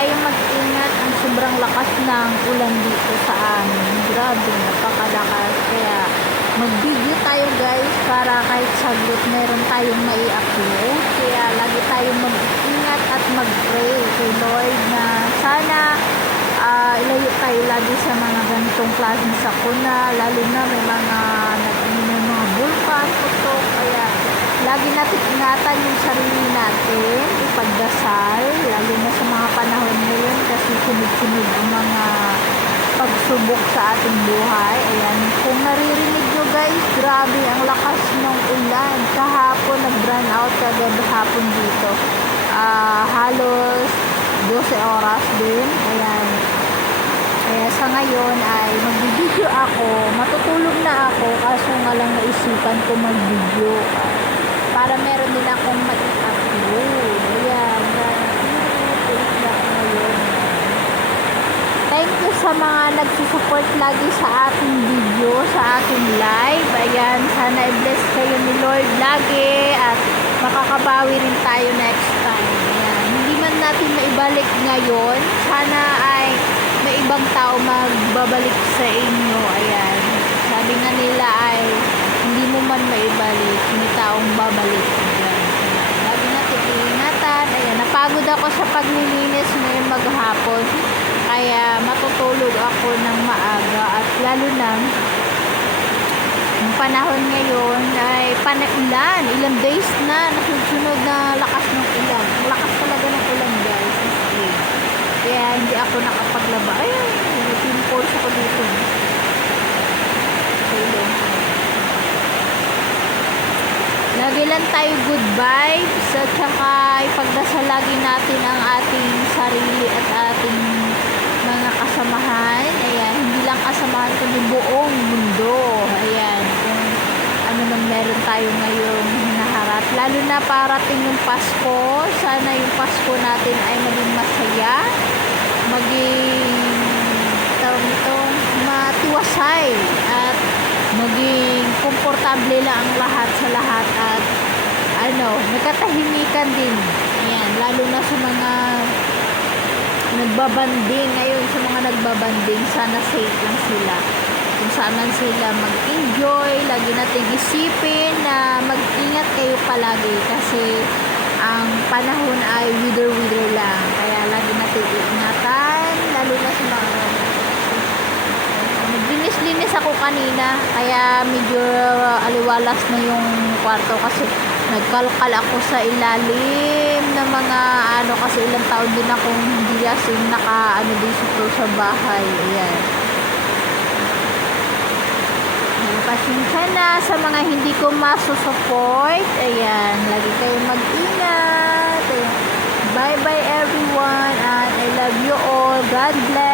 tayong mag-ingat ang sobrang lakas ng ulan dito sa amin. Grabe, napakalakas. Kaya mag-video tayo guys para kahit saglit meron tayong mai-upload. Kaya lagi tayong mag-ingat at mag-pray kay Lord na sana ah, ilayo tayo lagi sa mga ganitong klaseng sakuna. Lalo na may mga nag-ano ng mga bulkan, putok. Kaya lagi natin ingatan yung sarili natin, ipagdasal, lalo na sa ngayon kasi sunod-sunod ang mga pagsubok sa ating buhay. Ayan, kung naririnig nyo guys, grabe ang lakas ng ulan. Kahapon nag-run out kagabi hapon dito. Ah, halos 12 oras din. Ayan. Kaya sa ngayon ay magbibideo ako. Matutulog na ako kaso nga lang naisipan ko mag-video. Para meron din akong mag-upload. Ayan. Kaya ngayon. Thank you sa mga nagsusupport lagi sa ating video, sa ating live. Ayan, sana i-bless kayo ni Lord lagi at makakabawi rin tayo next time. Ayan, hindi man natin maibalik ngayon, sana ay may ibang tao magbabalik sa inyo. Ayan, sabi nga nila ay hindi mo man maibalik, may taong babalik. Lagi natin iingatan. Ayan, napagod ako sa paglilinis ngayon maghapon. Kaya matutulog ako ng maaga at lalo na yung panahon ngayon ay panaulan. Ilang days na nasusunod na lakas ng ulan. Lakas talaga ng ulan guys. Kaya hindi ako nakapaglaba. Ay, may pimples ako dito. Lagi lang tayo good vibes at saka ipagdasal lagi natin ang ating sarili at ating mga kasamahan. Ayan, hindi lang kasamahan kundi buong mundo. Ayan, kung ano man meron tayo ngayong hinaharap. Lalo na parating yung Pasko. Sana yung Pasko natin ay maging masaya. Maging tawag nito, matiwasay at maging komportable lang ang lahat sa lahat at ano, nagkatahimikan din. Ayan, lalo na sa mga nagbabanding ngayon sa mga nagbabanding sana safe lang sila. Kung saan man sila mag-enjoy lagi natin isipin na mag-ingat kayo palagi kasi ang panahon ay wither wither lang. Kaya lagi natin iingatan lalo na sa mga naglinis-linis ako kanina kaya medyo aliwalas na yung kwarto kasi nagkalkal ako sa ilalim ng mga ano kasi ilang taon din akong hindi asin naka ano din sa bahay. Ayan. Pasensya na sa mga hindi ko masusupport. Ayan lagi kayong mag-ingat. Bye bye everyone. And I love you all. God bless